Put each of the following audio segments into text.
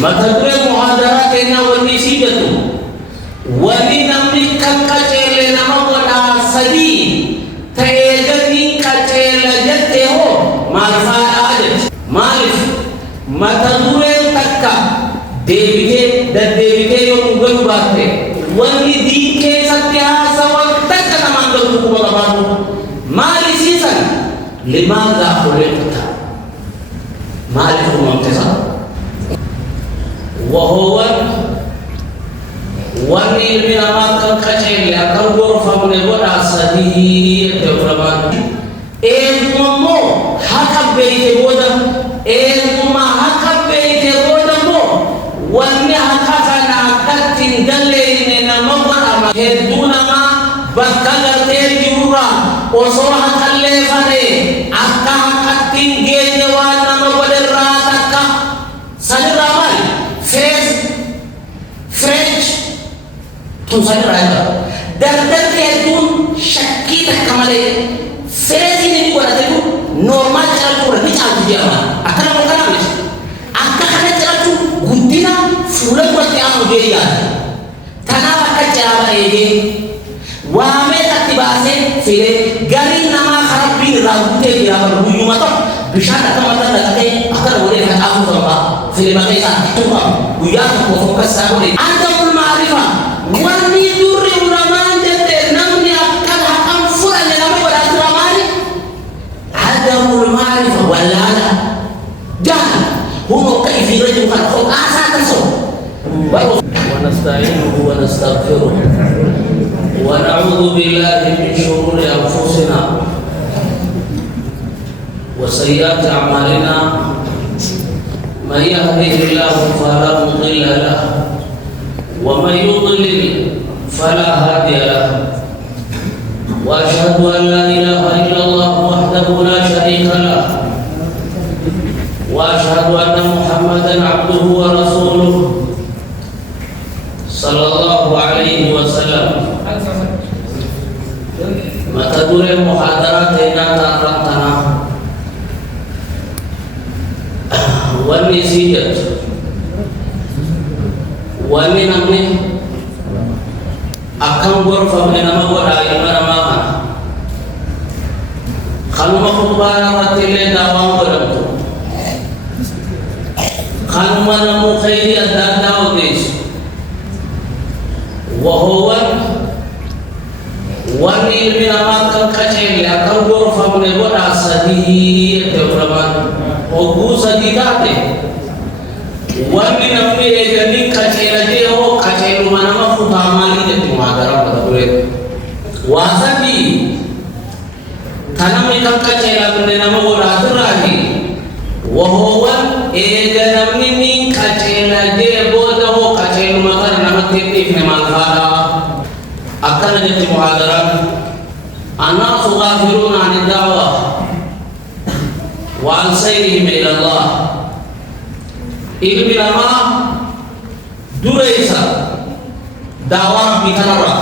matadure muhadaratena wani sijatu wani namni kan kacele nama wada sadi tayegani kacela jatte ho malfa ajat malif matadure takka devite yo mugal batte wani dike satya sawal takka namandal ko babaru mali sisan limadha khuliqta malif mumtaza وهو وني من أماكن كثير يكبر فمن ولا سديد يفرمان إنما حكم بيت بودا إنما حكم بيت بودا مو وني حكنا كتين دلين نمبر أما هدونا ما بكلا تيجورا وصورة تلفني أكا كتين جيجوان نمبر الراتكا سنرامل French tunsan raya dan terkadang syakir kamale French ini buat itu normal cara tu orang bicara dia mah akan bukan apa akan ada cara tu gudina fulan buat yang dia tanah akan cara ini wame tak dibahas file gari nama harap bin rambutnya dia berbuyu mata bisa tak mata tak akan boleh nak aku sama file pakai satu buya fokus sama ni anda bermakrifat wani duri ulama jete namni akan hakam fulan nama pada ulama ada bermakrifat walala jangan huno kaifirah bukan kok asa terso baru wa nasta'inuhu wa nastaghfiruh wa na'udzu billahi min shururi anfusina wa sayyiati a'malina من يهده الله فلا مضل له ومن يضلل فلا هادي له واشهد ان لا اله الا الله وحده لا شريك له واشهد ان محمدا عبده ورسوله صلى الله عليه وسلم maka dure muhadarat ena tarantana wani sijat wani namni akan gorfa min nama wada imana mama kanu makubara ratile dawang wadamtu kanu manamu khairi adadaw dis wahuwa wani min amakan kacil akan gorfa min wada sadi tebraman ogu sadikate wani namni ejani kacela jeho kacelu manama futamali de tumadara padure wasadi tanami kan kacela bende nama wala turahi wahuwa ejanamni ni kacela je boda ho kacelu makar nama titif ne malfada akan jadi muhadara anak sughafiruna an da'wah wa an sayrihim ila Allah ilmi lama duraisa dakwah bitanara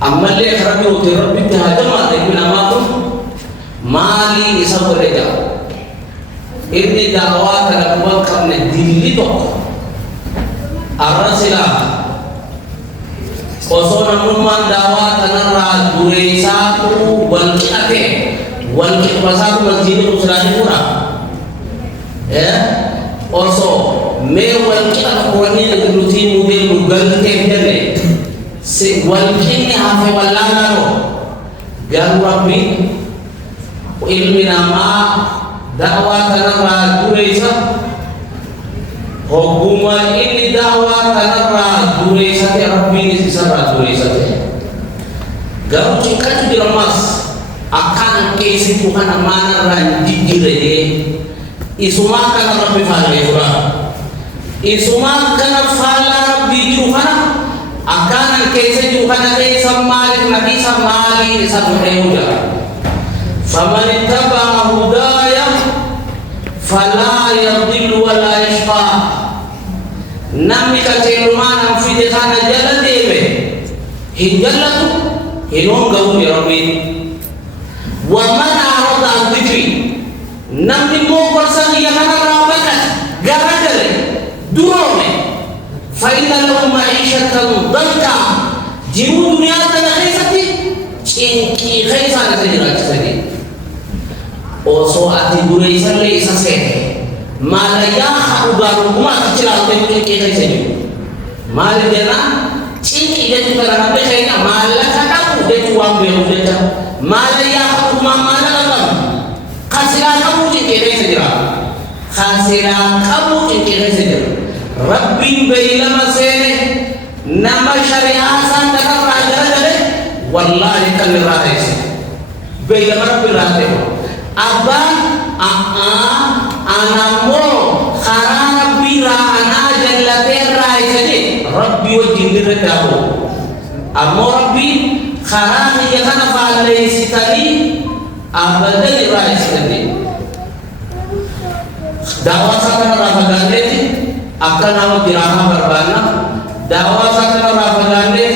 amma le kharabi hote rabbi tahajama ilmi lama tu mali isa bolega ilmi dakwah kalakuan kamne dilli to arasila osona mumman dakwah tanara duraisa tu wal ate wal pasal masjid usrani pura ya also me wal kita ko ni de luti mu de mugal te dene se wal kini hafe wallana no garu rabbi ilmi nama dakwah tanara duraisa hukuma ini dakwah tanara duraisa te rabbi ni sisara duraisa te garu cikatu di lemas akan kesi Tuhan amanah ranjit direde isuma kana rabbi fala yura isuma kana fala rabbi Tuhan akan kesi Tuhan ay samalik nabi samali sabhayuda faman ittaba hudaya fala yadhillu wa la yashqa nami kacelumana fide kana jala debe hinjallatu hinon gawu rabbi wa man arada an dhikri namni mo barsan ya kana rawakat garadal درومي فإن لهم معيشة ضنكا جيرو دنيا تنخيصتي إنكي خيصة نتجرى تسدي وصوات دريسا ليس سيدي ما لا يخاف باركما تجرى تنكي خيصة ما لدينا إنكي جاتي ترى بخينا ما لا كتاكو جاتي وامبيو جاتا ما لا يخاف ما لا لغم خاسرا كمو جنكي خيصة جرى خاسرا كمو جنكي خيصة جرى ربي بيلما سيني نما شريعة سانتك راجل والله كان رايس بيلما ربي رايس أبا أنا مو خران بيرا أنا جلتين رايس ربي وجندر تابو أمو ربي خران يكنا فعلي ستالي أبدا رايس كدي دعوة سانتك راجل akan awak diraham berbana dawa sakana rafadane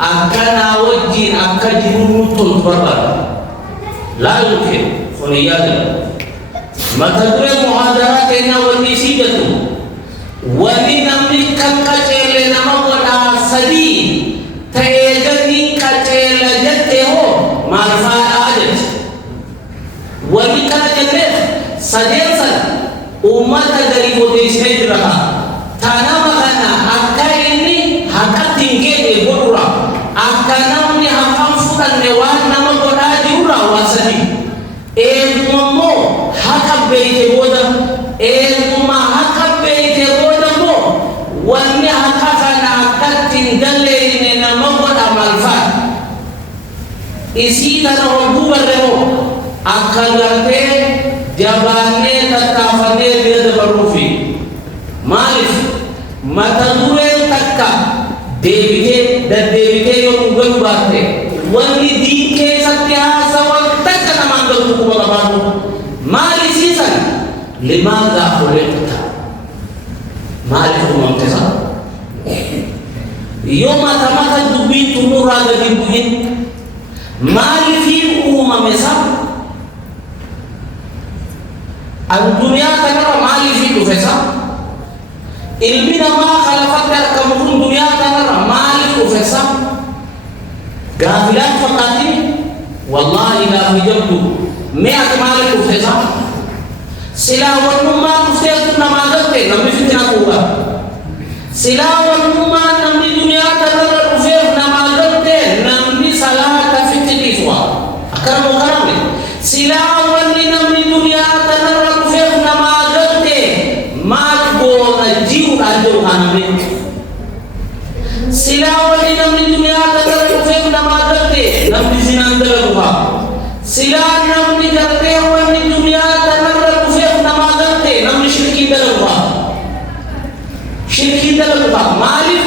akan awak jin akan jinutun berbana la yumkin khuliyad matadre muhadarat ena wani sijatu wani namni kan kacele nama wala sadi tayegani kacele jatte ho marfa ajat wani kana jenne sajensan umat dari potensi raha tanama kana akaini hakatingene bodura akanamni hakamfuta ne wana magodaji ura wasani momo hakabeite boda moma hakabeite boda mo wanne hakana akatindalle ne na magoda malfa isi tana hobubaremo akalarte jabane tatafane bilad barufi malif matadure takka devite yo mugan batte wani dinke satya sawan takka namangal ku babanu mali sisan limadha khuliqta malif mumtaza yoma tamata dubi tumura da dibuin malifi umamesa الدنيا تنرى مالي في كفسا ilmina ma khalaqat kamun dunia tanara mali kufesa gafilat fakati wallahi la hujabtu me'at mali kufesa sila wal ma kufesa namagate namni fitna kuwa sila wal ma namni dunia tanara kufesa namagate namni salata fitni fwa akram karame sila wal namni dunia tanara kufesa namagate Ajo haname sila wali namni dunia takar kufem namadate namni zinandala ruha sila namni jarte wali dunia takar kufem namadate namni shirki dala ruha malif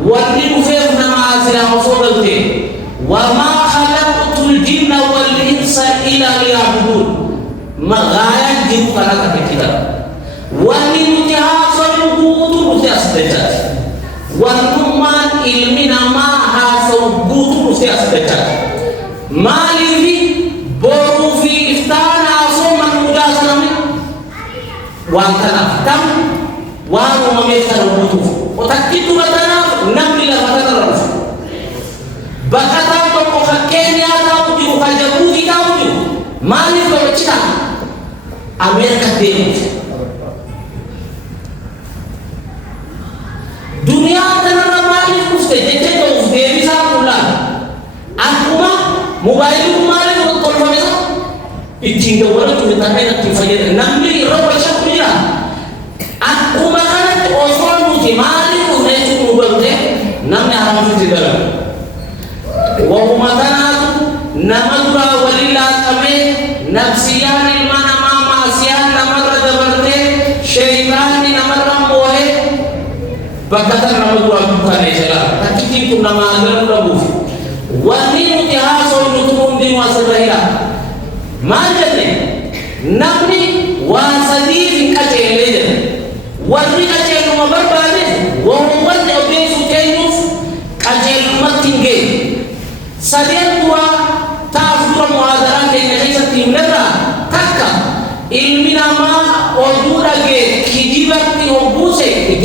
wali kufem namazila mafodate wa ma khalaqtul jinna wal insa illa liya'budun magaya jin kana katika wali mutihasan Setiap wanuman ilmina ma hasau butuh setiap malifi boru fi iftana asoman mudasanami wantana tam waru mamesar butuh otak itu batana namila batana rafu bakata toko kakenya atau di ukajabuti kamu malif kalau cita Amerika demo dunia tanara mali kuste jete to devi sa kula akuma mobile mali ko to famesa itinga wala to takay na tifaya namni rawa siya kuya akuma kana to osol mu mali ko ne to mubante namni haram fi dala wa huma tanatu namadra walilla kame nafsiyan ilmana ma masiyan namadra dabarte shaytan namadra mohe bakatan nama dua bukan saja, tapi itu nama agama Rabu. Wani mutihaso nutumun di masa lahir. Macam ni, namni wasadif kacel. Wani kacel rumah berbalik, wawat obyek sukenus kacel matingge. Sadian dua tafsir muhadaran dengan satu negara takkan ilmu nama ordura ke kijibat ni ombuse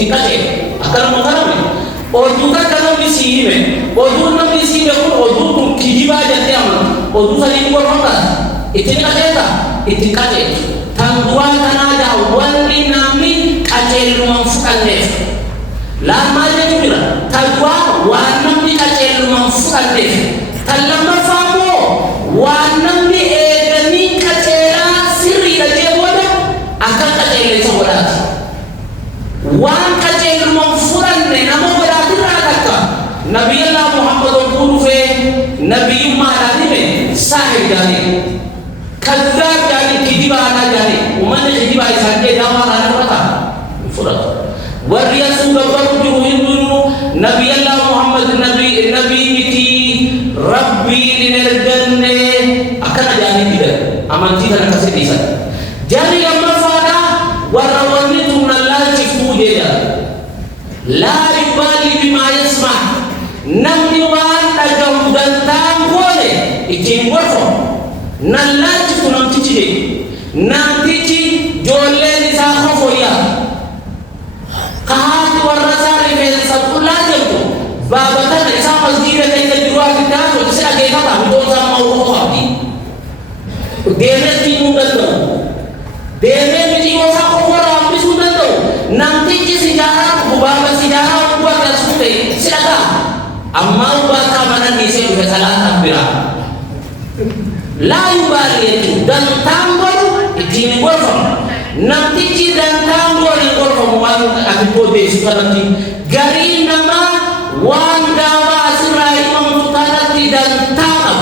akana mukarame odu kakana bisime odu na bisime ko odu kun kijiba jate ama odu sali ko ronda itini kajeta itikate tangwa tanaja wandi nami kajelu mamfukane la maje tubira tangwa wanami kajelu mamfukane talama famo wanami edani kajela sirri kajeboda akaka kajele soboda wan kajelu mamfukane namoboda tirakaka nabi Allah Muhammad kurufe nabi maadime sahib jani kadhab jani kidiba ana jani umane kidiba isande dawa ana kata furat wariyasu gabaru hindu nabi Allah Muhammad nabi miti rabbi linerganne akana jani tidak amanti kana kasedisa jani amma fada warawanitu nallati fujeja la yubali bima yasma namni wan daga udantam gole itingorfo nallati kunam tichide nantichi jolle ni sa khofo ya qahat warasari fe sabula jamto baba tan isa masjid kay tajwa kita to sa kay kata do sa mawko abdi dene ti mundando dene mi ko sa khofo ra bi sundando nantichi sejarah baba sejarah buat rasute silakan amma ubaka manan ni se salat takbira la yubali dan tambol itini gorfam nanti ci dan tambol gorfam wan akipode sukanati gari nama wanda wasirai mamtukanati dan tambol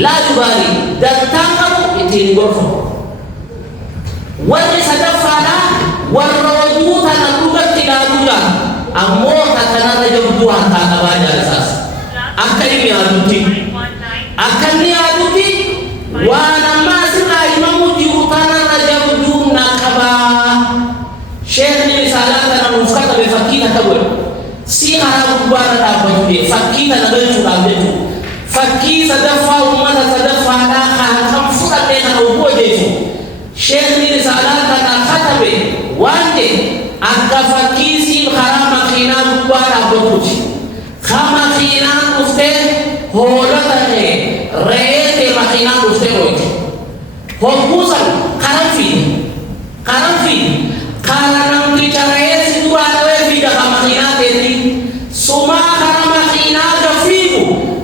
la yubali dan tambol itini gorfam wani sadafala warrawadu tanakuga tiladuga ammo tatanara jabduha tanabaja asas akali aduti akan diaduti wana masna imamu diutana rajabdu nakaba syekh ni salata na mufkata be fakita kabwe si harabu bwana da bajue fakita na gani tunabetu fakita dafa umata sadafa la kam fuka tena uboje tu syekh ni salata na khatabe wande akafakisi harama khina bwana botuti kama khina uste holatane reete makina usteroid hokusan karanfi karanam ticare sidura we vida makina teti suma makina gafiku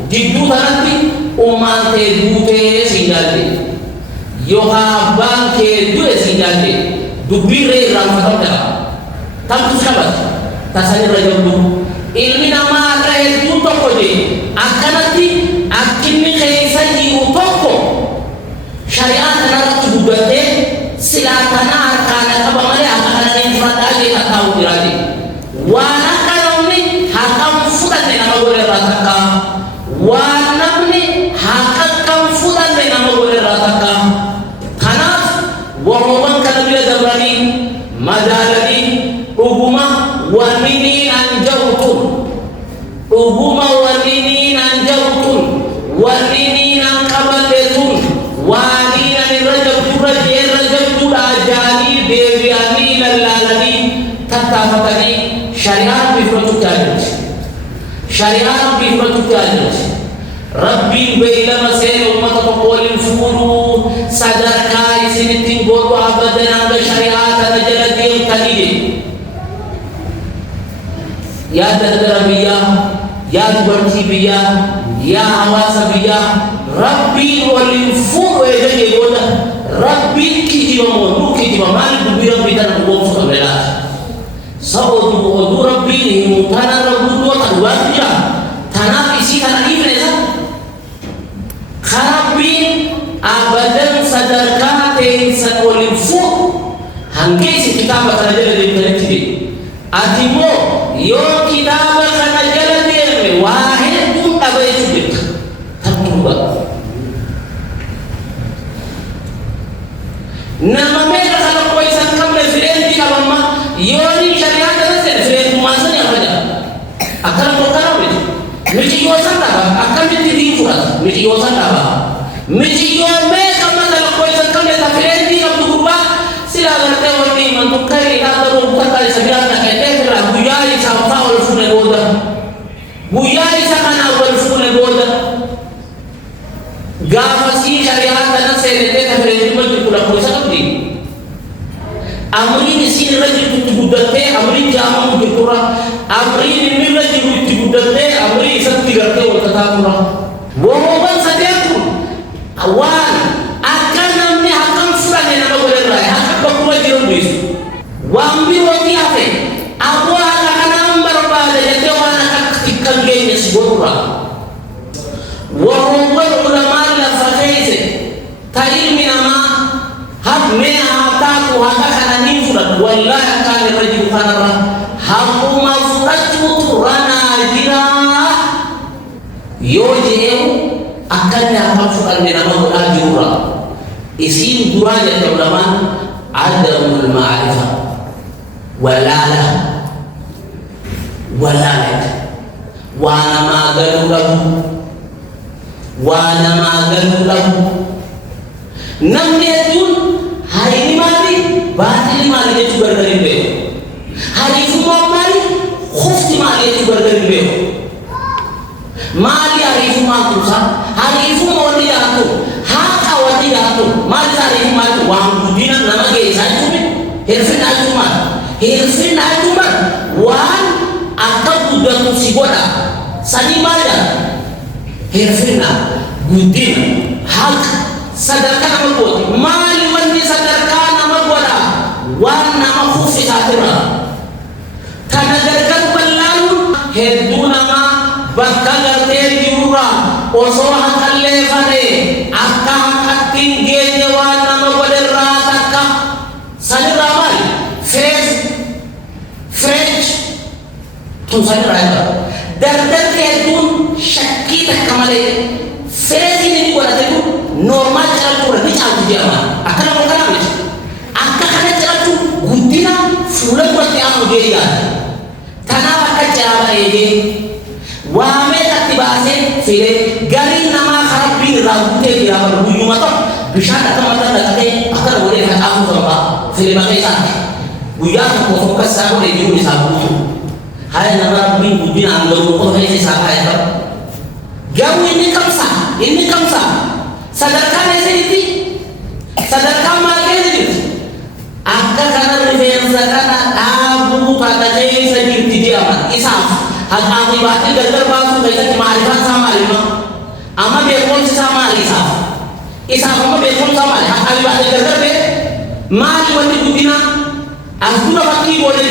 didu tanati umante dute sindate yoha banke due sindate dubire ramata tamtu sabat tasani rajabdu ilmi nama rae duto koje akanati akinni khaisa jiru toko syariat nara tubate silatana arkana kabamale akana ni fadali atau diradi wana kaloni hakam fudane nama gore rataka wana ni hakam fudane nama gore rataka kana waroman kalabila dabrani madalani uguma wanini anjawtun uguma wanini anjawtun wanini nakabaletun wanina ni rajab ajani deviani lalani tatafatani syariat bifratutajat rabbi baila masel umat taqwalin furu sadarka isini tinggodu abadan anga syariat ana jaladi tadide ya darabiyah ya dubartibiyah ya awasabiyah rabbi walin furu eje goda rabbi kijiba mo kijiba mal dubira bidan ko so bela sabodu odu rabbi ni mutana rabu tanwasiya tanah isi tanah ibnesa kharabin abadan sadarka insan walin furu hangge si kitab kana jala de atimo yo kitab kana jala de wahid pun abai subit takwa nama mereka kalau koisan kamle friend di kamma yoni syariat ada friend masan yang ada akan berkarawi miji yosan apa akan jadi furat miji yosan apa miji yome kamma kalau koisan kamle ta friend di kamma kurba sila ngerti wani mantukai na taru bukan kali sebiar na kete amrin sin rajul tubudatte amrin jamu jukura amrin min rajul tubudatte amrin sattigarte watatamura wa huwa sadiqun awan akan namni akan fulane na magole rai akan kuma jiro bis wambi wati ate abwa kana ambar bale yate wana kakkan gene sibura wa huwa ulama la faqaise tailmi nama habme atatu hakana ninfura wallahi kan rajul kanara hamu mafuratu rana jira yoje akan hafafukan nama ajura isin duranya ulama adamul ma'rifah walala wana magalu lahu namne tun hari mali batil mali de tubar dari be hari fuma mali khufti mali de tubar dari be mali hari fuma tusa hari fuma wadi atu haka wadi atu mali hari fuma tu wang dina nama ge sai tumi Hirfin ajuman wan atau budak musiboda sani mala hirfina gudin hak sadarkan mabot mali wani sadarkan maboda wan nama khufi akhira tanadarkan ballalu heduna ma bakal terjura osohan kalle fade akka katin gene wan nama boda rataka sani ramal Tuhan raya dan kedun syakita kamale sesi ini buat itu normal cara kurang bisa dijaman akan apa akan cara tu gudina sudah buat yang dia tanah akan cara ini wame tak dibahas file gari nama harapin rambutnya dia berbunyi mata bisa datang mata datang akan boleh aku sama file pakai sana buya aku fokus aku di dunia sabu hai nama bin budin anggaru ko hai saka ya gawu ini kamsa sadarkan ini sadarkan ma ini akka kana referensi kana abu pada dai sajir dia ma isaf hak ibati gadar basu kai marifat sama lima ama be kon sama isaf ama be kon sama hak ibati gadar be mali wani budina azuna bakki boleh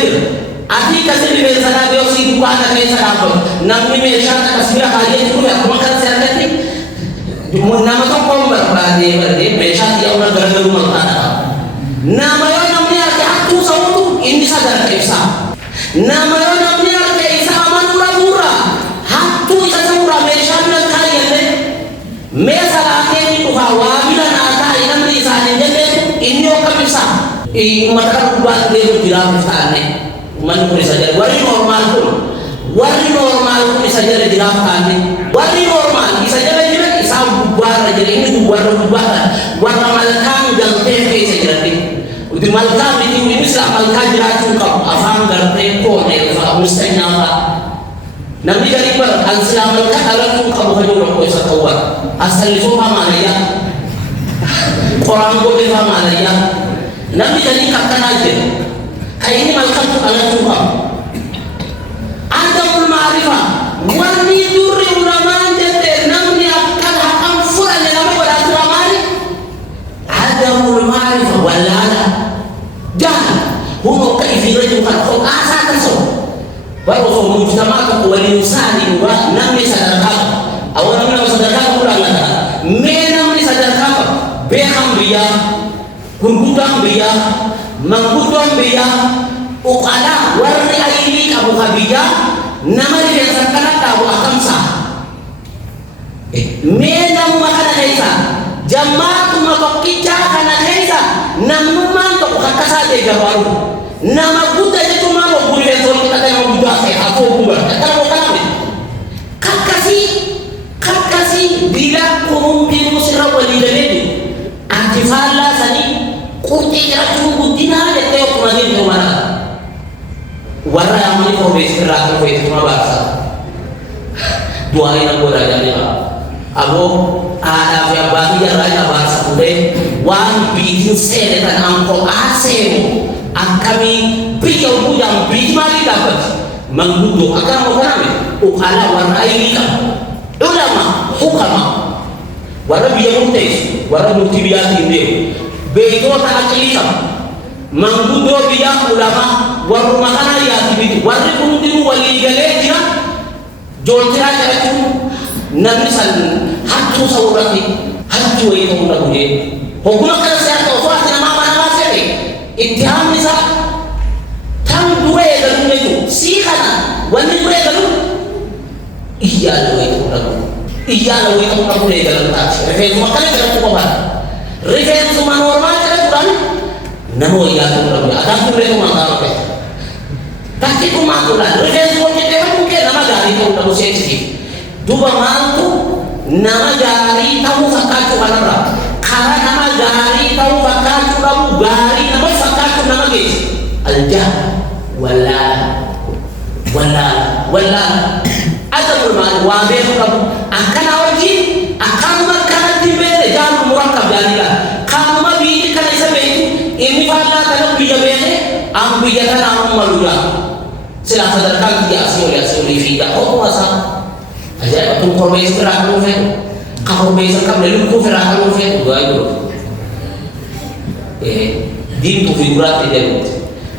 Ati kasih di sana dia si bukan ada di sana apa? Namun ini syarat kasih kalian itu ya makan syarat ini. Nama tu komber berarti besar dia orang gara-gara rumah tanah. Nama yang namanya aku sama tu ini sadar kisah. Nama yang namanya kisah aman murah. Hatu isa murah besar dan kalian deh. Mesalah ini tu hawa bila nata ini namanya sana jadi ini orang bisa. Mata buat dia bilang sana. Man pun saja wari normal bisa jadi dilakukan wari normal bisa jadi isam bubar jadi ini bubar warna malakang dan tempe saja untuk malakang ini selama malakang diracun kau afang garpe ko ne fa mustahil apa nabi dari ber al selama malakang diracun kau hanya orang kuasa kuat asal itu mana ya orang boleh mana ya nabi dari kata aja kayak ini malaikat tu alat Tuhan. Adamul ma'rifah. Wani duri ulama jete namni akan hakam fulan yang nama pada ulama ni. Adamul ma'rifah walala. Jangan. Huno kaifirah juga kau asa kasut. Baru kau mujtama kau wali usani wa namni sadarkan. Awal namni sadarkan ulang ada. Me namni sadarkan. Beham biya, kurgudang biya. Mangkutong biya ukala warni aili kabu habiya nama dia sakana tahu akamsa mena makana kaisa jamaatu mapokija kana kaisa namuman to kakasa de gawaru nama buta itu mamo bulle to kita kana buta se aku buat kana kana kakasi bila kumumpi musira walidani antifala sani kurti jatuh budina ya teo kumani di mana warna yang mana kau beristirahat kau itu cuma bahasa dua ini aku dah jadi aku ada yang bagi yang lain bahasa kude wan bikin seretan angko asemu akami biya bujang bijmali dapat manggudo akam kaname ukala warna ayika ulama hukama wara biya mutes wara mutibiyati nde beito ta akilika manggudo biya ulama waru makana ya tibitu warri kundimu wali galejina joltira jaratu namisal hattu sawrati hattu wayo ngabuje hokuma kala sa to fati na mama na masere ittiham nisa tam duwe da dunyo si kana wani duwe da iyala wayo ngabuje da ta refe makana da ko ba refe suma normal da turan namo iyala ngabuje adam duwe ko makara tapi kumakulan refe ko ke ko ke nama gari ko da seti duba mantu nama gari tamu fakatu kanara karena nama gari tamu fakatu kamu gari nama fakatu nama guys aljah wala ada berman wabe kamu akan awji akan makan tibere jamu murakab jalila kamu mabi kan isabe ini fala tanam bijabene am bijatan am maluja sila sadarkan dia asli fida oh masa aja tu korban sekarang lu fen korban sekarang lalu ku ferah lu fen dua itu din tu figurat tidak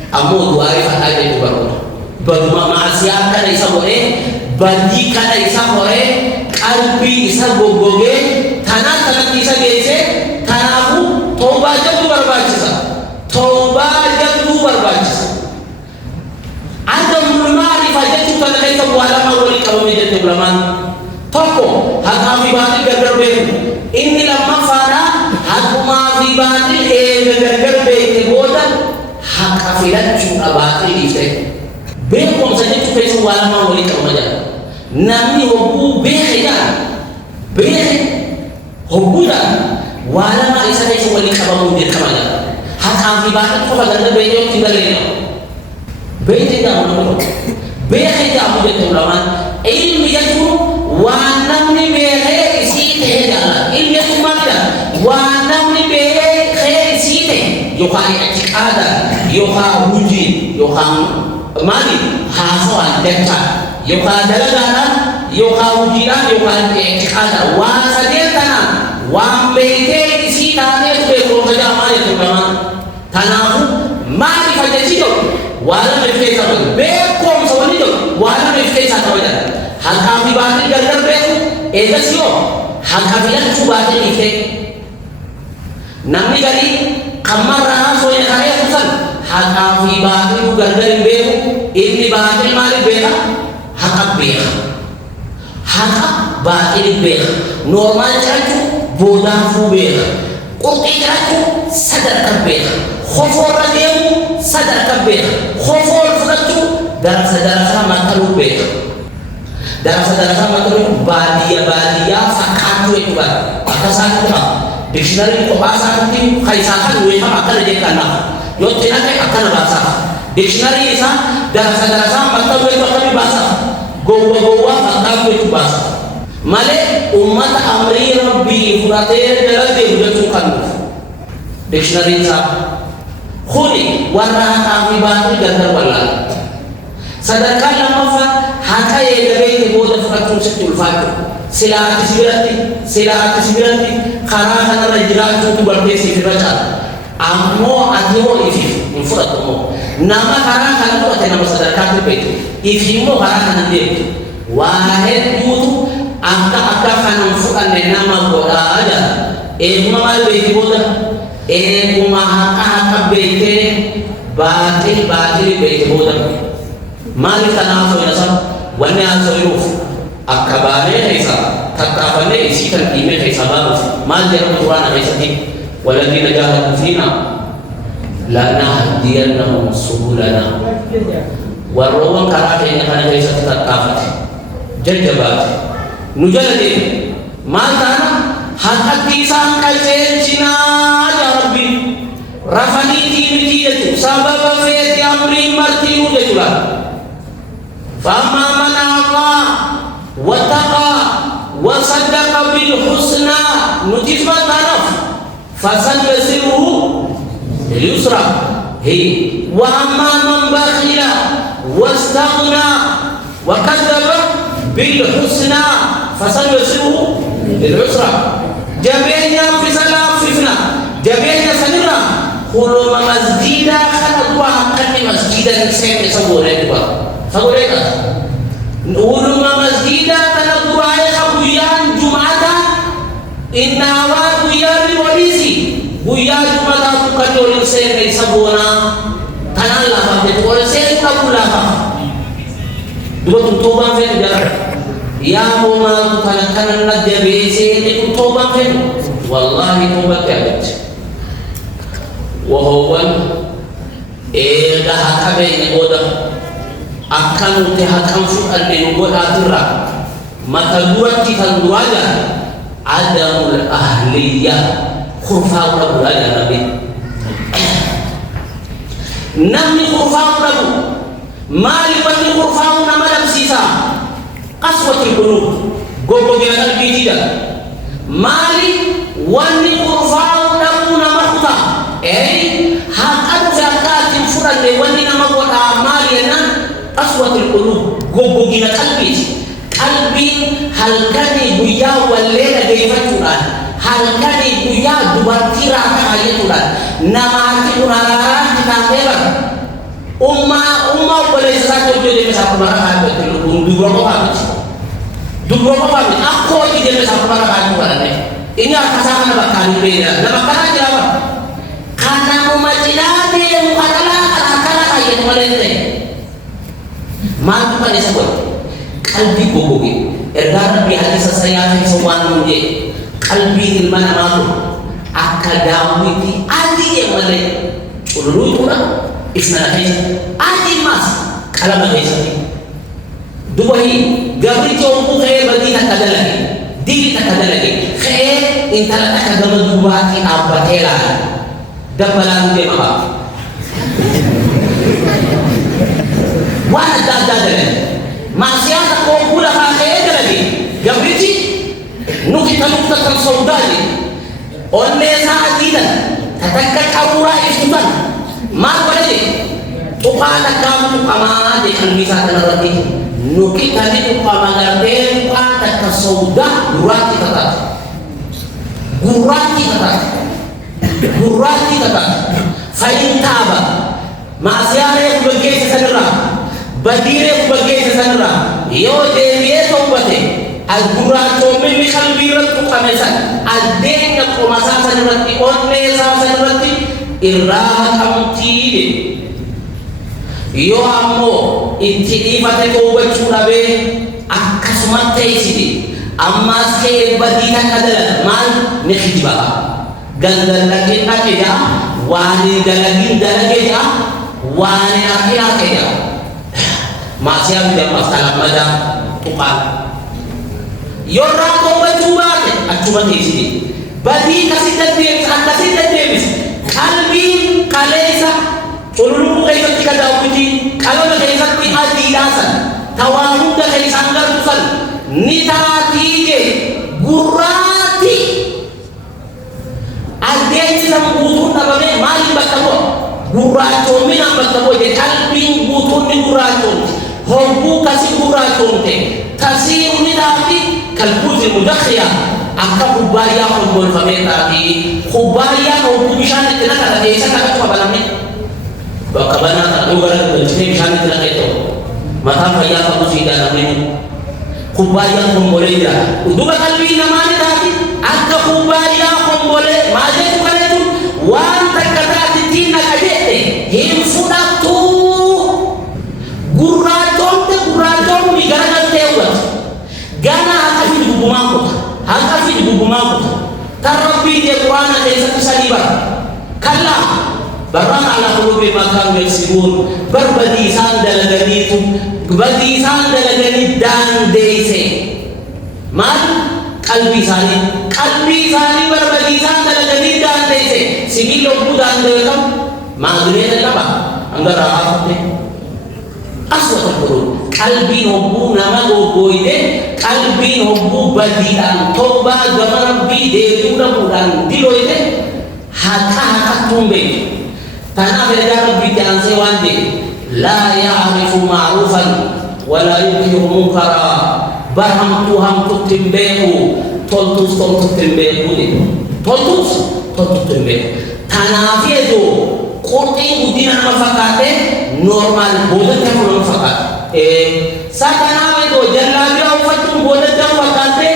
amu dua hari ada itu baru maksiat kan isa boleh bandi kan isa boleh kalbi isa gogoge tanah isa gece tanamu toba jadu berbacisa ada mulmari fajatu kan kita buala mawali kalau menjadi ulama toko hakami batil garbe ini lama fana hakuma fi batil garbe boda hakafilat cuma batil itu bekom saja tu pesu wala mawali kalau menjadi nami hobu hobuda wala ma isa pesu wali kalau menjadi kamanya hakami batil ko garbe yo tidak leno bete jamu behe jamu jete ulama ilmu yatu wanamni behe isite dala ilmu yatu mana wanamni behe khair isite yoha itikada yoha wuji yoha mali hasawan deta yoha dalagana yoha wujina yoha itikada wasadetana wambete isita ne be ko jama ne ulama tanahu mali fajatido wala mefesa bekom sawalido wala mefesa tawada hakafi batil gargar beku edasio hakafi tu batil ife namni gari kamara so ya kare kusan hakafi batil gargar beku inni batil mali beka hakak batil beka normal charatu boda fu beka qurti charatu sadar beka khofo rademu sadar kabeh khofo fakatu darasa makalu beh darasa makalu badia fakatu itu kan akasan itu dictionary ko bahasa itu kaisakan we sama akan je kana yo tenake akan bahasa dictionary isa darasa makalu itu akan bahasa gowa fakatu itu bahasa male ummat amri rabbi furater dalade hujatun dictionary isa khuli warna kami batil gandar wala sadarkan lama hakaye gabe boda fakatun setul fatu sila tisbirati khara kana rajlan tu barbe sifiracha ammo adimo ifi infuratumo nama khara kana to tena sadarkan pe ifi mo khara kana de wahid yutu aka kana fukan nama boda ada mamal be boda kumahaka bete batil bete boda mali tanaso yasa wani aso yuf akabane isa tatafane isi kan ime isa baru mal jarum qur'an isa ti waladina jahadu fina la nahdiyannahum subulana warwan karate nya kana isa tatafati jajabat nujalade mata hakati sangkal cina ya rabbi rafani timiti itu sabab fi amri marti ujula fama mana Allah wa taqa wa saddaqa bil husna nutisba taraf fasan yasiruhu lil yusra هي وأما من بخل واستغنى وكذب بالحسنى فسنيسره للعسرى جميعنا في سلام فينا جميعنا سنرى كل مسجدا خلقوا حقا مسجدا سيد سبوريك سبوريك كل مسجدا تنقوا عليها بيان جمعة إن أواد بيان وليسي بيان جمعة تكتور سيد سبونا تنال لها تقول سيد كبول لها dua tutupan fen jar ya moma tanakan nadya bese ni tutupan fen wallahi tobat kabet wa huwa eda hakabe ni oda akan te hakam fu albe go adra mata dua kita duaja adamul ahliyah khurfa rabbul alamin nami khurfa rabbul mali wani kurfamu na madam sisa qaswatul qulub gogo bi al bidida mali wani kurfamu na makhta hakadu zakati furan wani na magwada mali nan qaswatul qulub gogo bi qalbi halkani buya wallela gayfaturan halkani buya dubatira kayaturan namati unara kitapela umma boleh satu jadi satu barang itu dua apa aku jadi satu barang ini akan sama bakal beda nama karena jawab karena umajilade yang katalah kayak melente mampu pada sebut kalbi bobogi ergar bi hadis saya semua nunje kalbi ilman malu akadamiti adi yang melente ulu isna hay adi mas kala ma haysa duwahi gabri jombu khair badina kadalagi dili takadalagi khair intala takadama duwati abatela dabalan de ma wana dadadale maksiata ko kula ka khair dalagi gabri ji nukita nukta kan saudade onne sa adidan tatakkat awra isutan mak boleh tukana kamu kama de kan bisa tanarati nuki tadi tukama garden kata kasauda gurati kata fain taba maasiare kubage sanara badire kubage sanara yo de ye tombate al gurato min khalbirat tukamesa al denga ko masa sanarati onne sa sanarati irra kamtide yo ammo inti ibate ko bachurabe akasmate isidi amma se badina kadala mal nekhiba gandal lagi nakeda wani dalagin dalageda wani akida masih ada masalah pada tukar yo ra ko bachurate achumate isidi badi kasitade akasitade kalbi kalesa ululu kaisa tikada uji kalau kaisa kui adilasan tawahunda kaisa anggar tusan nitatige gurati adensi nam butun nababe mali batabo gurato mina batabo de kalbi butun ni gurato hobbu kasi gurato te kasi unidati kalbuti mudakhiya aka kubaya ko bol fameta di kubaya ko kubishan tena kada desa kada ko balamne bakabana ta dogara ko tene bishan tena ito mata kaya ko sida namin kubaya ko moleja uduba kalbi na mani dati aka kubaya ko mole maje ko kaletu wan takata tina kadete him fudatu guraton mi gara tewa gana aka fi bumako haka fi bubumaku tarabbi de qur'ana de saliba kalla barana ala qulubi ma kanu yaksibun barbadi sandala ganitu badi sandala ganit dan deise mal qalbi sani barbadi sandala ganit dan deise sigilo budan de kam magre laba angara afte aswatul qulub qalbi hubbu nama gogoide qalbi hubbu badidan toba gamar bi de mudah-mudahan diloide haka tumbe tanah berdarah bicara sewande la ya'rifu ma'rufan wa la yunkiru munkara barham Tuhan tutimbeku toltus timbeku toltus timbeku tanah itu kurting udina mafakate normal bodan yang mafakat sakana itu jalabi ufatum bodan yang mafakate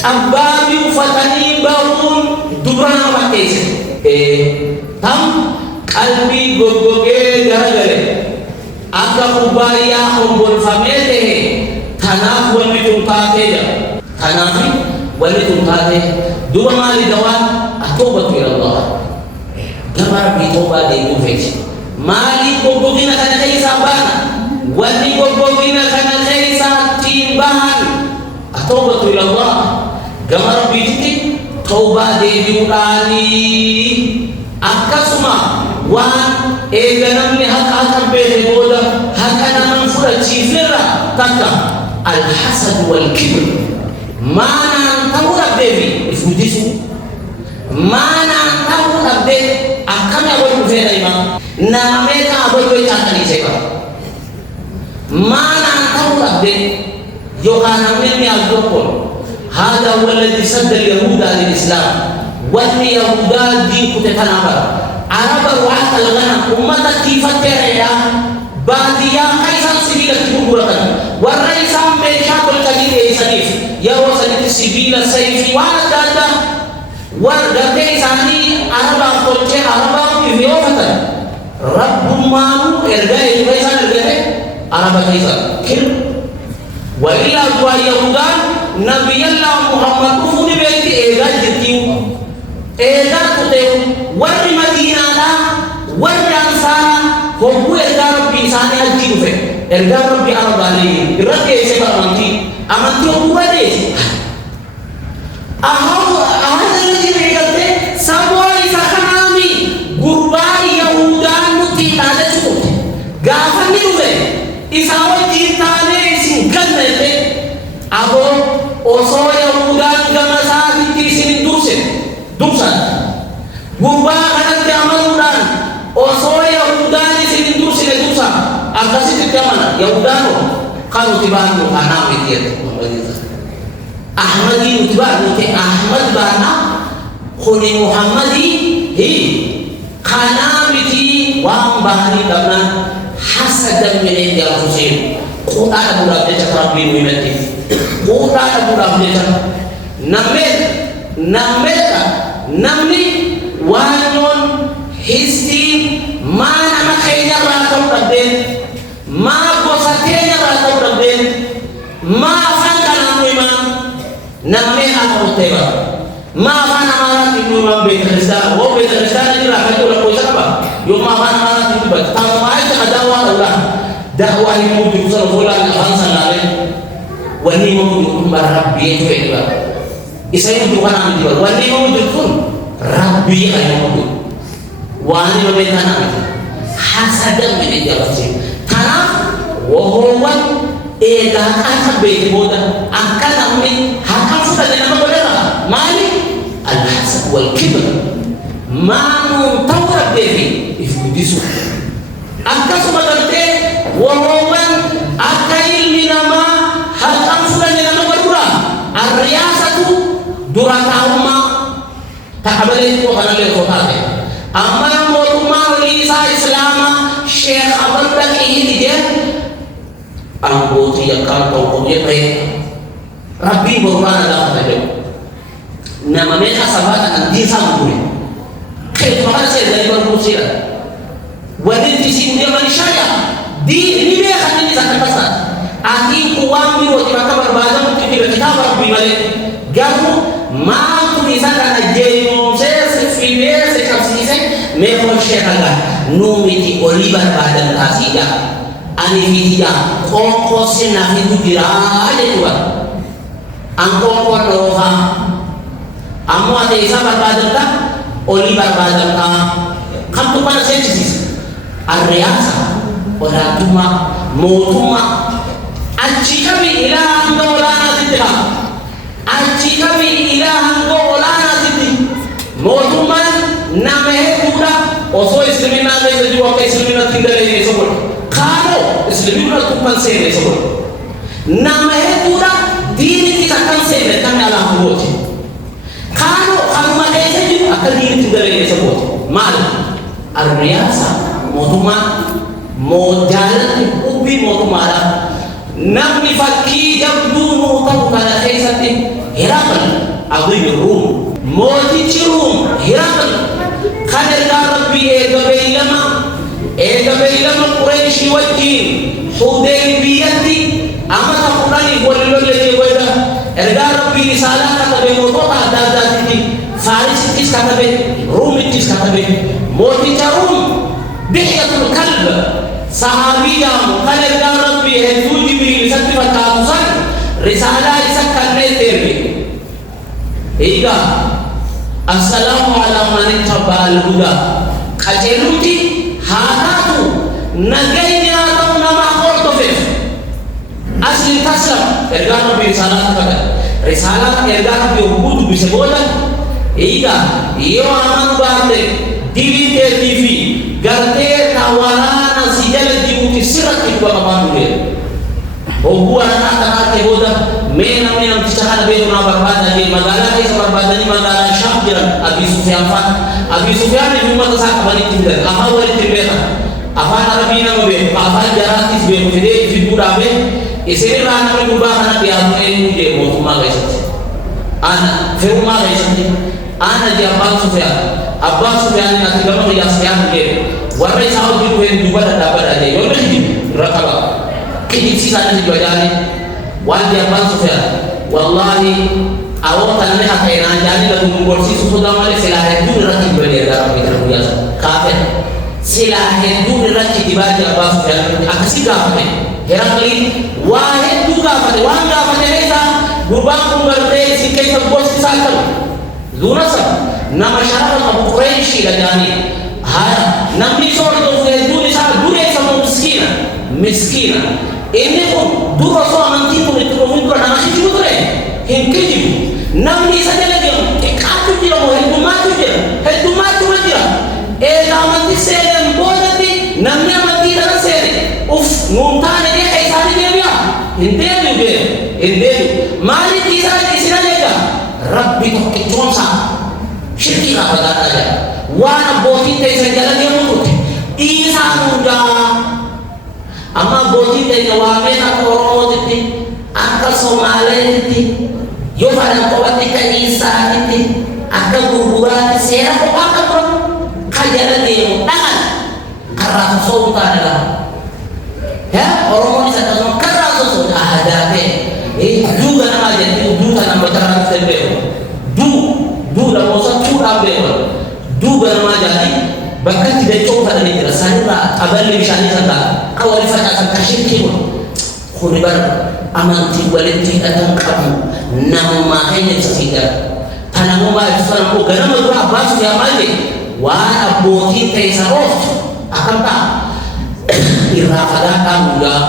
ambabi ufatani bahun dubrana makese tam kalbi gogoge gara-gara aga kubaya ombol famete tanah wali tumpate dua mali dawan atobatu ila Allah gamar bitoba de mufeti mali gogogina kana kaisa bana wali gogogina kana kaisa timbahan atobatu ila Allah gamar bititi tauba de diurani akasuma wan eganamni haka be boda haka man fura chifira taka alhasad wal kibr mana tawra bebi ifudisu mana tawra be akame abol kufera ima na meka abol ko takani seba mana tawra be yohana mimi alqur'an hada huwa alladhi sadda al-yahuda lil-islam wal yahuda din kutanaba araba wa al-ghanam ummati fatira badia kaisan sibila kuburakan waraisa meshakul kadide sanif ya wasanit sibila sayfi wa dada warga kaisani araba kolche araba biyofatan rabbul malu ergai kaisan ergai araba kaisan kir wa ila wa yahudan nabiyallah muhammad ufuni beiti ega jitiu ega kute warri madina la warri ansara hobu ega rabbi sani haji fe ega rabbi arabali irade se amanti hobu ade ahadani regate saboi sakanami gurbari yahudan muti tada chukut gafani uve isawo jitane singanete abo oso yahudan gamasati tisini dursan gurba kanan jamanudan oso yahudan tisini dursan agasi tikamana yahudano kanu tibanu anam itu ahmadi tibanu ke ahmad bana khuni muhammadi hi kana biti wa bahani dabna hasadan min yahusin qur'an budak de chakrabi mimati qur'an budak de namni wanyon histi mana makanya ratau dabden ma bosatenya ratau dabden ma fangana memang namme aku teba ma fana marati memang be kristal wo be kristal ni rakat ulah ko siapa yo ma fana marati itu bat tamai ta dawa ulah dakwah ini mungkin bulan bangsa lain wani mungkin rabbi itu ya isai itu kan ambil jual wani mungkin rabbi ayo mungkin wani meminta nama hasadan meninjau sih karena wahuwan ega kan baik boda akan amin hakam sudah dengan apa mali al-hasad wal kibr manu tawrab devi ifkudisu akan sumadarte wahuwan akail minama hakam sudah dengan apa ar-riyasatu durata umma takabale itu kana le khotake amma motuma lisa islama sheikh abdullah ini dia anggota yang kau punya rabbi bermana dalam hidup nama mereka sahabat di sambung kayak mana saya dari bermusir wadin di sini dia manusia di ini dia kan ini sangat besar akhir uang di waktu mereka berbahasa mungkin tidak kita rabbi balik gamu mau misalkan jeno saya sefile sekapsise memang syekhalah numiti olibar badan kasida ani fitia koko sina hidu dirade tuwa angko ko roha amu ate isa badan ka olibar badan ka kam tu pada sensis ariasa ora tuma motuma aji kami ilahan dolana tidra aji kami ilahan dolana tidri motuman name kuda osoo islaminaa keessa jiru akka islaminatti hin dalagne isa godhe kaanoo islamina tuffan seene isa godhe nama hedduudha diinitti akkan seene kan alaa goote kaanoo kanuma keessa jiru akka diinitti hin dalagne isa godhe maal arriyaasa mootummaa jaalatti ubbii mootummaadha namni fakkii jabduu nuu ta'u kana keessatti Herakl abiyyi Ruum mootichi Ruum Herakl kan ergaa rabbii eega beeylama Qureeshii wajjiin Hudaybiyyatti amata kudhanii wali lollee godha ergaa rabbii risaalaa katabe mootota adda addaatti Faarisittis katabe Ruumittis katabe mooticha Ruum Dihyatul Kalb sahaabiyaan kan ergaa rabbii hedduu Jibriil isatti fakkaatu san risaalaa isa kanneen erge eega assalaamu alaa man ittaba al-hudaa qajeeluuti haa taatu nagayni haa ta'u nama hordofeef asli taslam ergaa rabbii risaalaa fakkaata risaalaa ergaa rabbii hubbuu dubbise booda eega yoo amanu baate dibiiteetii fi gartee waraana si jala jiruuti sirratti qabamaan dhufe hogguu waraanaa kanaa ta'e booda mee namni namticha kana beeku naa barbaadanii magaalaa keessa barbaadanii magaalaa Shaam jiran Abii Sufyaan fa'a Abii Sufyaan uummata isaa qabanitti fidan afaan walitti beekan afaan arabii nama beeku afaan jaraattis beeku fidee fidduudhaaf isinirraa namni gubbaa kana dhiyaatu eenyu jee mootummaa keessatti ana fe'ummaa keessatti ana jee Abbaan Sufyaan ati gama qiyyaas dhiyaatu jee warra isaa hojii dhufeen duuba dhadhaabadha jee yoo dhufti irra qaba kijibsiisaanii joojaani waan jee Abbaan Sufyaan wallaahi awoota namni akka inaan jaanii lagu mungorsiisu sodaa malee silaa hedduun irratti dibadee ergaa rabbii kana guyyaa kaafee silaa hedduun irratti dibadee Abbaan Sufyaan akkasii gaafate Herakliin waa hedduu gaafate waan gaafate keessaa gurbaan kun gartee isin keessa gorsisaa qabu duunasa nama sharafa qabu Qureeshiidha jaanii haya namni isa hordofu hedduun isaa dureessa moo miskiina inni kun dura osoo amantii kun itti dhufuun dura nama kijibu ture hin kijibu namni isa jala deemu xiqqaatu jira moo heddummaatu jira eega amantii seeneen boodatti namni amantii dhala seene nuun taane deeka isaanii deebi'a hin deebi'u maaliif isina deega rabbi tokkichoomsaa shirkii raafataadhaa jira waan abbootiin teessan jala deemu turte dhiisaa hundaa amma abbootiin teenya waameen akka Oromootitti akka Somaaleetitti yoo fadhan qophatti ka Isaanitti akka gurguraatti seera qophaa akka turan ka jala deemu dhaqan karraa sosoo utaane lafa Oromoon isa akkasuma karraa sosoo aadaa ta'e duuga namaa jettee duuta nama karraa ta'e beeku duu lammoosa tuudhaan beeku duuga namaa jaati bakka itti dachoo fadhanii jira sanirraa qaballi bishaanii sanaa ka wali facaasan ka shirkii kun bara amantii walitti hidhatan qabu namummaa keenya ibsa fiidara tanamummaa ibsan ammoo ganama dura Abbaan Sufyaan maal jedhe waan abbootiin teessan ooftu akkam ta'a irraa fagaadhaa hundaa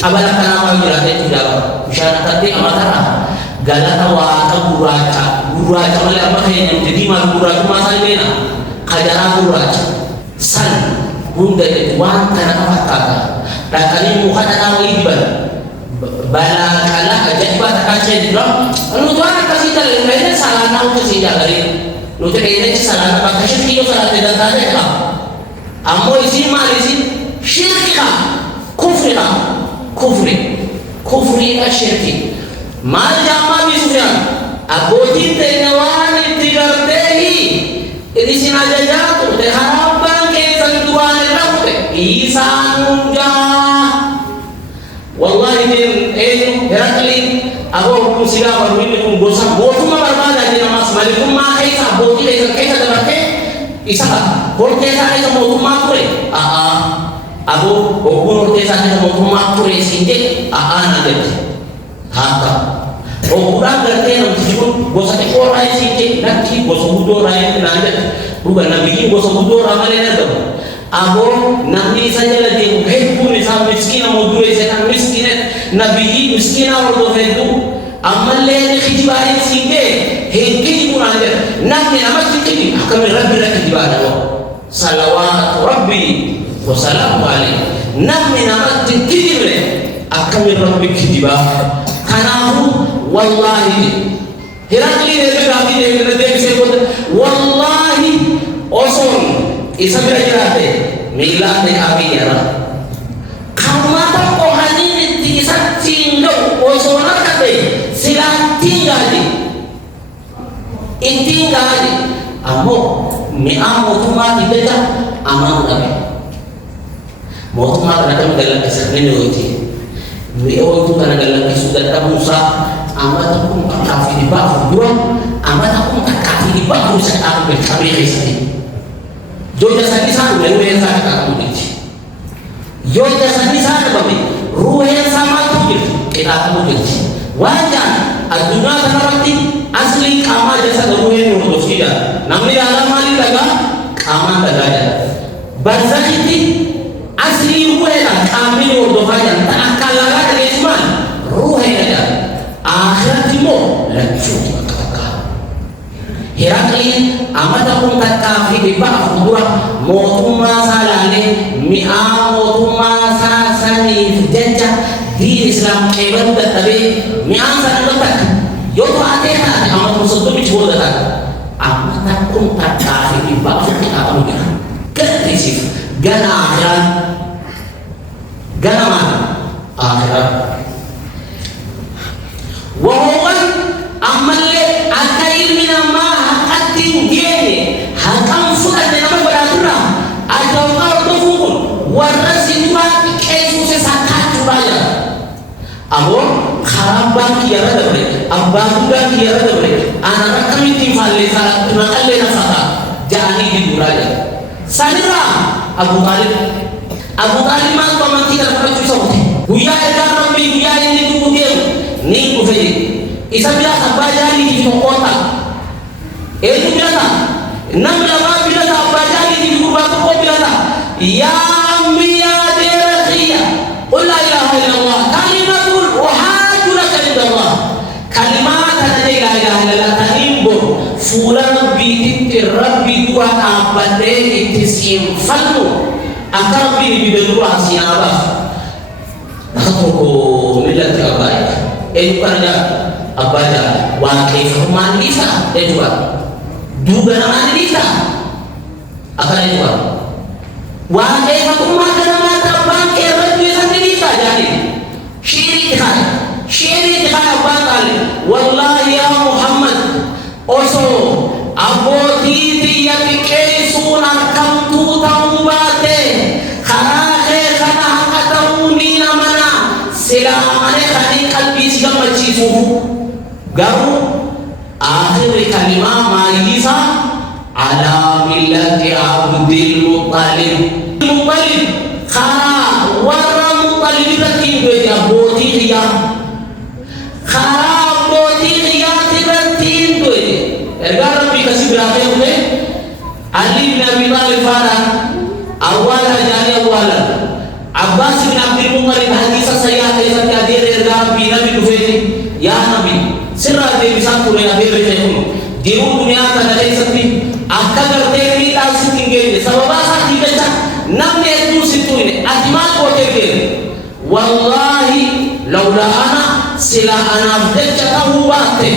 qabala kanaa waan jiraatee hundaa bishaan akkatti amatarraa galata waaqa gurraacha malee amma keenya nuti diimaa gurraachummaa isaa beena kajaraa gurraacha san hunda waan kana fakkaata dhaqanii muka dhadhaa wayii diban balaa kana ajaa'ibaa takkaa ishee jira nuti waan akkasii dalagne salaanaa nuti sii jaalaree nuti dheedachi salaanaa bakka shirkii yoo salaatee dandaatee qaba ammoo isiin maal isiin shirkii kufriidha shirkii maal jaammaa Abii Sufyaan abbootiin teenya waan itti garteehi isin ajajaa turte harabbaan keessan duraan irra fute isaan hundaa wallahi Herakliin aboo kun sigaa barbaadni kun gosa mootummaa barbaadaa jedhamas malikummaa keessa abbootii keessa dabartee isa hortee isaa keessa mootummaa ture aboo hogguun hortee isaa keessa mootummaa ture siin jedhe na jedhe haata hogguudhaan gartee namtichi kun gosa xiqqoo raayii siin jedhe lakki gosa guddoo raayii naan jedhe dhuga nabiyyiin gosa guddoo raa malee argamu aboo namni isa jala deemu hedduun isaa miskiina moo duree isaa miskiina nabiyyiin miskiina hordoof hedduu ammallee ni kijibaalee siin jedhe hin kijibu naan jedhe namni namatti kijibu akkamiin rabbi irra kijibaa dhabu salawatu rabbi wa salamu alayhi namni namatti kidibre akami rabbi kidiba kanahu wallahi hirakli ne gabi ne de se ko wallahi oson isabira jirate milate abiyara kamata ko hanini tikisa tingo osona kabe sila tingali intingali amo mi amo tuma dibeta amang gabe mo tuma kana dalam kesakene oti mi o tu kana dalam sudah tamusa amat aku kafi di bawah dua amat aku kafi di bawah saya aku berkabir sini joja sani sana ruhe sana kamu dici joja sani sana babi ruhe sama tu kita kamu dici wajan adunya tanarati asli kama jasa ruhe no dosida namni alam mali daga kama daga barzakiti asli ruhe la kami no dofajan tak kalaga dari iman ruhe daga akhiratimu lanjut kata Herakli amata pun kata di bawah kubur motuma salane mi'a motuma sasani jajah di Islam keban tetapi mi'a sana letak yoto atena amat musuh bicu letak amata pun kata di bawah kita punya kerisif gana akhirat gana mana akhirat wahuwan amalle akail minama hakatin gene hakam fukat de nama beratura atau kau tufukun warasi dua kesu sesakat baya abo kharabang kiara dabre abbahuda kiara dabre anak kami timbal lesa tunakalle nafaka jani di duraya sanira Abu Talib mas pamanti dan pacu sauti buya edar rabbi buya ini tu dia ni ku fedi isa bila sabajali di kota itu bila nam lama bila sabajali di kubatu ko bila ya ambiya derahiya qul la ilaha illallah kalimatul uhadu laka indallah kalimat la ilaha illallah tanimbo fulan bi rabbi dua abade itisim falmu akar bi bidul asiaba aku milat abai karena abaja wa kaifa manisa ejwa duga manisa akan ejwa wa kaifa kumata mata banke rabbi sanisa jadi syirik abang wallahi ya Muhammad oso aboti tiyati kesunan kam tu taubate kharahe khana hakatauni namana silamane khani qalbi sigam machisu garu akhir kalimah ma'isa ala millati abdil muttalib khara warra muttalib rakin do aboti riya khara aboti riya tiratin do ergar bi kasih berapa boleh Ali bin Abi Thalib fara awal Abbas bin Abdul Muttalib hadis saya kisah hadir ergar bi Nabi Dufeti ya Nabi sirra de bisa kure ya bebe tekun di dunia kana dai sakti akka garte ni ta sitinge sababa sa tiga namne tu situne atma ko tege wallahi laula ana sila ana bidja huwate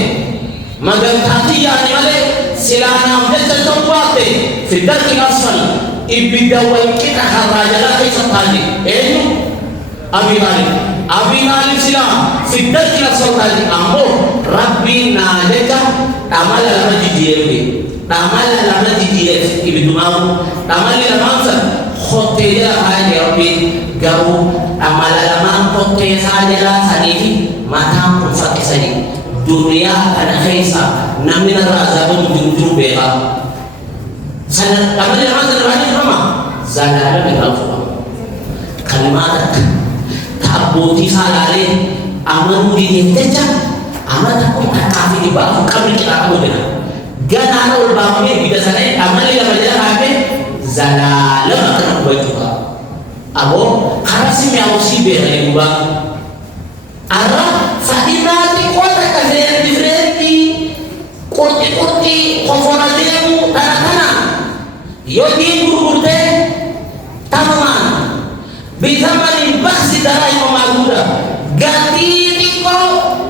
magan tatiya ni male sila ana bidja huwate fi darki asfal ibida wa kita harajala kisatani enu Abi Talib sila fi darki asfal tadi ambo Rabbi najeka tamala lama jidiyewe tamala lama jidiyewe ibidu mau tamala lama sa khote ya haji Rabbi garu tamala lama khote sajala sanifi mata pun fakir sani dunia kana khaisa namina razabun junjung beka sana tamala lama sana nama zalala dengan kalimat tabuti salale amanu di teca amat aku kafir di bawah kami kita kamu dengan gana ul bawahnya tidak sana amali la majalah kafe zalala makan buat juga abo karasi miausi beri gua ara fadilati kota kalian diferenti koti konfonademu tanah yo di guru بثمن بخس دراهم معدودة قاتينكو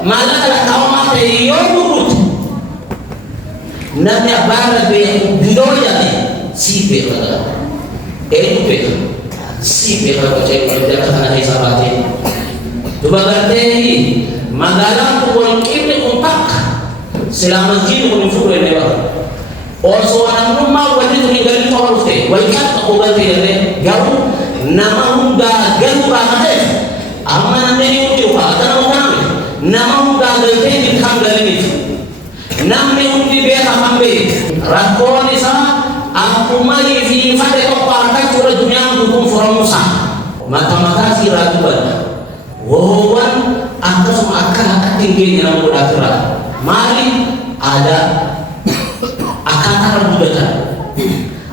ما لك كوما يوم نبي أبارك بدوية سيبه بيت سيبه بجاي kerja karena hisabati tubagartei magalang tuwal kibli untak selama jin unfuru ini ba also anam rumah wajib tinggal di orang te wajib aku ganti ya garu nama hunda garu ramade amma nani uti wa atana ukami nama hunda ganti di kamdal ini namne uti be kambe rakoni sa aku mai fi fade ko parta cura dunia dukung foromusa mata-mata siratuan wawan angka semua akan tinggi dalam akhirat mari ada akan budaya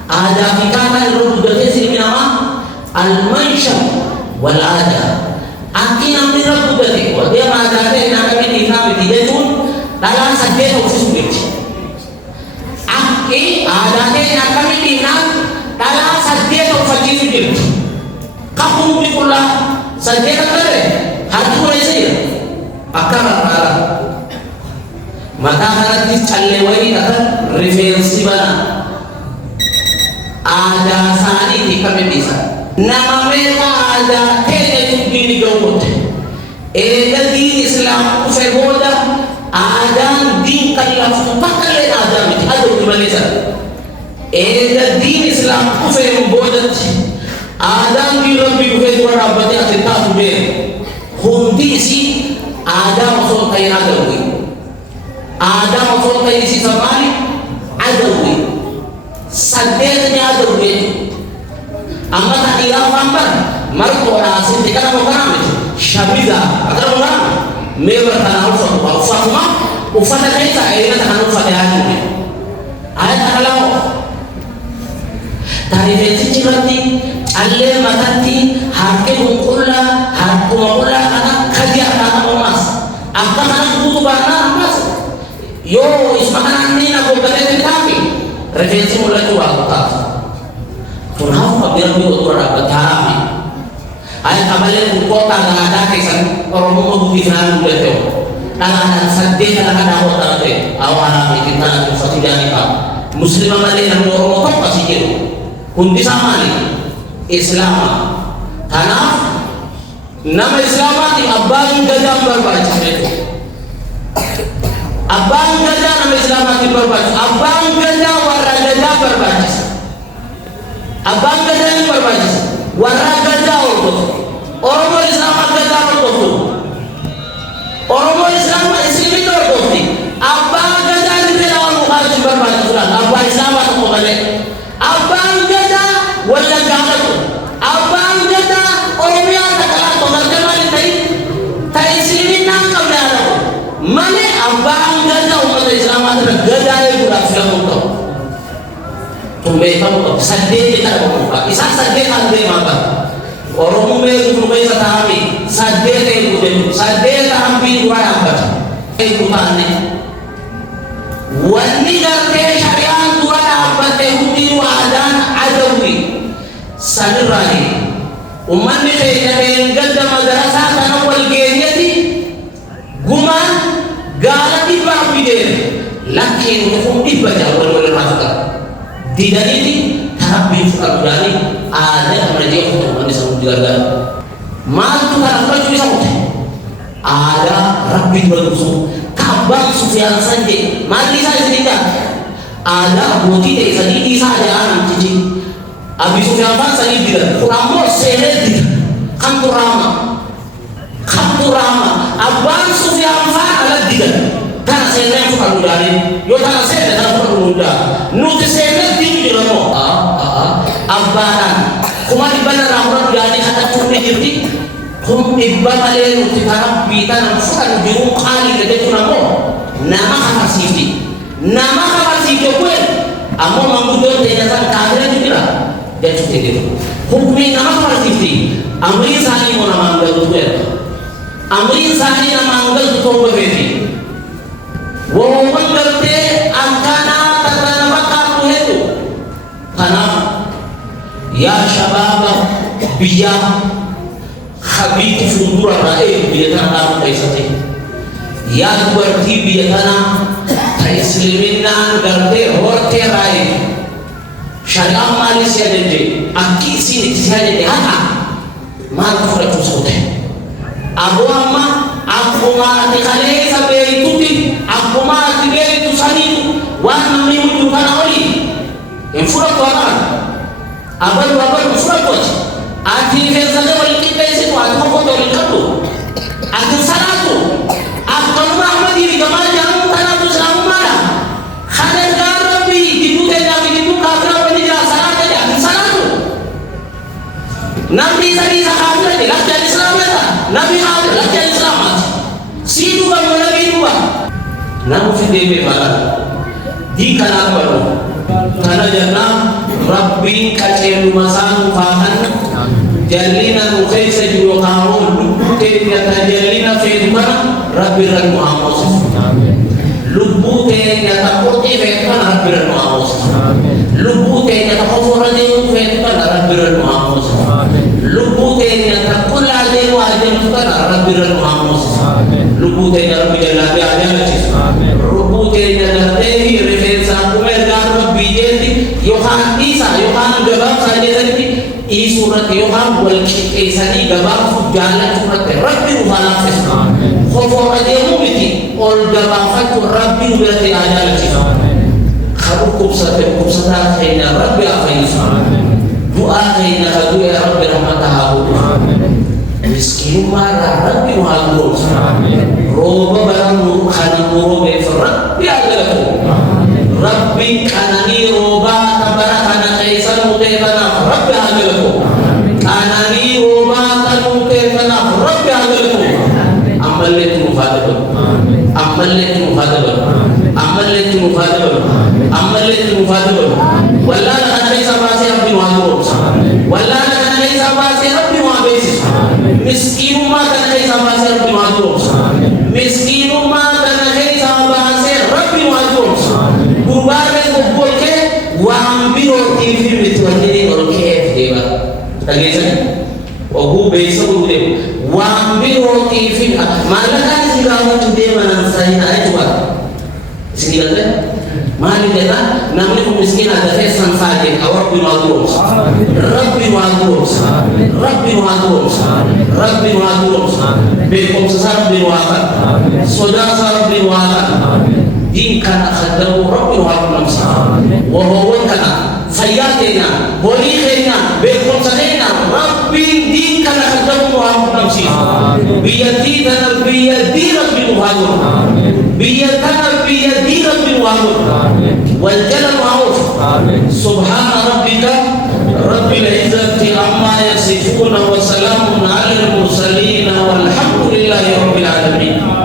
ada fikatan budaya sini nama al-mansyam wal ada akin ambil budaya dia ada nak kami dikami dia pun dalam saja khusus ada nak kami dinam dalam saja fajir gitu kamu dikulah saja kare hati mulai saya akar mata harap dicalewai akan referensi mana ada sani di kami bisa nama mereka ada kene diri gawat di Islam usaiboda ada din kalaf pakale ada di Malaysia di Islam usaiboda ada di lebih ke dua abad yang kita sudah hundi si ada maksud kayak ada maksud kayak si samari ada sadenya ada amma tadi ramban markora sinti kana mukam shabiza akara mukam mewa kana ufa ufa ufata kaita aina kana ufa yani ayat kalau tarifeti cirati alle matati hakim kulla hakum kulla kana kadia kana mas apa kana butuh bana mas yo ismakanan ni na ko kate kami referensi mulai tu aku kenapa biar dia orang bertami ayat kembali kota yang ada kesan orang mau bukti kan boleh tu tangan sedih tangan ada kota tu awal kita satu jani pak muslim kembali yang orang mau apa sih itu kundi sama ni Islam karena nama Islam di abang gajah berbaca itu abang gajah nama Islam di berbaca abang gajah warna gajah berbaca abang gajah yang berbaca warna gajah orang Islam gajah berbaca orang Islam itu berbaca abang gajah itu lawan muka berbaca surat abang Islam atau bukan abang gajah warna gajah abang gajah orang yang tak kalah pengertian mana tai sini nangkap dah mana abang gajah umat Islam adalah gajah yang budak sudah untuk tumbe kamu sadde kita buka isa sadde kan de maka orang tumbe sa taami sadde te bude sadde taambi dua apa butane wani garte syariat dua apa te hudi wadan adawi sadrahi umman ni te gadda madrasa tan wal geriyati guman galati ba bide lakin ko ibaja wal rafqa tidak ini tahap bisul dari ada mereka untuk manusia menjaga mantu karena mereka bisa ada rapi bermusuh kabar Sufyan saja mati saya sedikit ada bukti dari sedikit saja anak cici Abi Sufyan saja tidak kurang mau seret kanturama abang Sufyan ada tidak karena saya suka udari yo karena saya tidak suka muda nuti saya tinggi loh abaran kumari benar orang jadi kata cumi jadi kum ibban ale nuti karena kita nampak jurung kali jadi tu nama kapasiti gue amo mangudon tenasan kadre juga dia cuti itu hukmi nama kapasiti amri sani mau nama anggal gue amri sani nama anggal tu berbeda wong mengerti angkana tanpa waktu itu karena ya syabab biya khabiti fundura rae biyatana kaisate ya dubarti biyatana taislimina garde horte rae sharia malaysia dende akisi ni tisane de hata mal furatu sote abu amma akuma tikaleza beituti akuma tibeitu sanitu wana mimu tukana oli enfuratu ana abadu enfuratu ati fezale walikita isi tu ati makoto walikatu ati salatu akama ahmadi vigamali jamu tanatu salamu mara khadir garabi dibute nabi dibu kafira wanija salatu ya ati salatu nabi isa kafira di lakja islam leta nabi kafira lakja islam ati sidu kamu nabi dua namu fidebe bala di kanan baru kana jannah rabbi kacelu masanu fahan jalina nukhaisa juwa kaun lubute nyata jalina fedman rabbiran muhammad lubute nyata kote fedman rabbiran muhammad lubute nyata kofora dewa fedman rabbiran muhammad lubute nyata kula dewa fedman rabbiran muhammad lubute nyata rabbi jalabi ajal lubute nyata dehi referensa kumerga rabbi jeli yohan isa yohan jabab saja tadi surat yohan wal kisani gabab jalan surat rabbi muhalafis khofo ademu biti ol gabafat rabbi berarti ajal kharukum sata khayna rabbi afayna doa khayna kadu ya rabbi rahmatahu miskin marah rabbi muhalafis roba barang khana murobe rabbi ajal rabbi kanani roba tabarakana kaisan mutebana rabbi ajal kanani roba tanutebana rabbi ajal amalatu mufadabah amalatu mufadabah wallana kana laysa basi rabbi muhadur wallana kana laysa basi rabbi muhabis miskinu ma kana laysa basi rabbi muhadur miskinu ma kana laysa basi rabbi muhadur kubare kuboke waambiro hivi mitwandini oroke deba tageza ogu beisa bude waambiro hivi malaka zikawa tudema na msaina aitwa sinigale mali dela namni miskina dafesa mfaje rabbi wadurus rabbi wadurus bekum sasar bi waqat sodasa rabbi waqat din kana khadamu rabbi wadurus wa huwa kana sayyatena bolihena bekum sadena rabbi din kana khadamu wadurus biyadina biyadi rabbi wadurus biyadana biyadi rabbi wadurus والجل معروف سبحان ربك رب العزة عما يصفون وسلام على المرسلين والحمد لله رب العالمين.